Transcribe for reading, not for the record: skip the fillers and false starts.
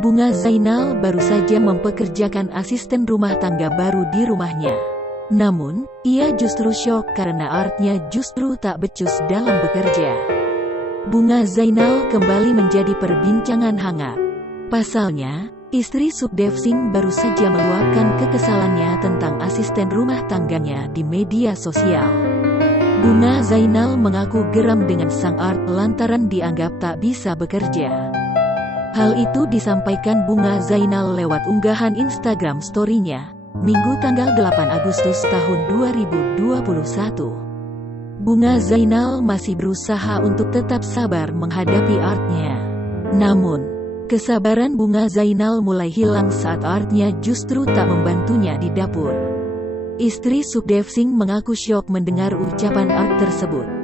Bunga Zainal baru saja mempekerjakan asisten rumah tangga baru di rumahnya. Namun, ia justru syok karena artnya justru tak becus dalam bekerja. Bunga Zainal kembali menjadi perbincangan hangat. Pasalnya, istri Sukdev Singh baru saja meluapkan kekesalannya tentang asisten rumah tangganya di media sosial. Bunga Zainal mengaku geram dengan sang art lantaran dianggap tak bisa bekerja. Hal itu disampaikan Bunga Zainal lewat unggahan Instagram story-nya, Minggu tanggal 8 Agustus tahun 2021. Bunga Zainal masih berusaha untuk tetap sabar menghadapi artnya. Namun, kesabaran Bunga Zainal mulai hilang saat artnya justru tak membantunya di dapur. Istri Sukdev Singh mengaku syok mendengar ucapan art tersebut.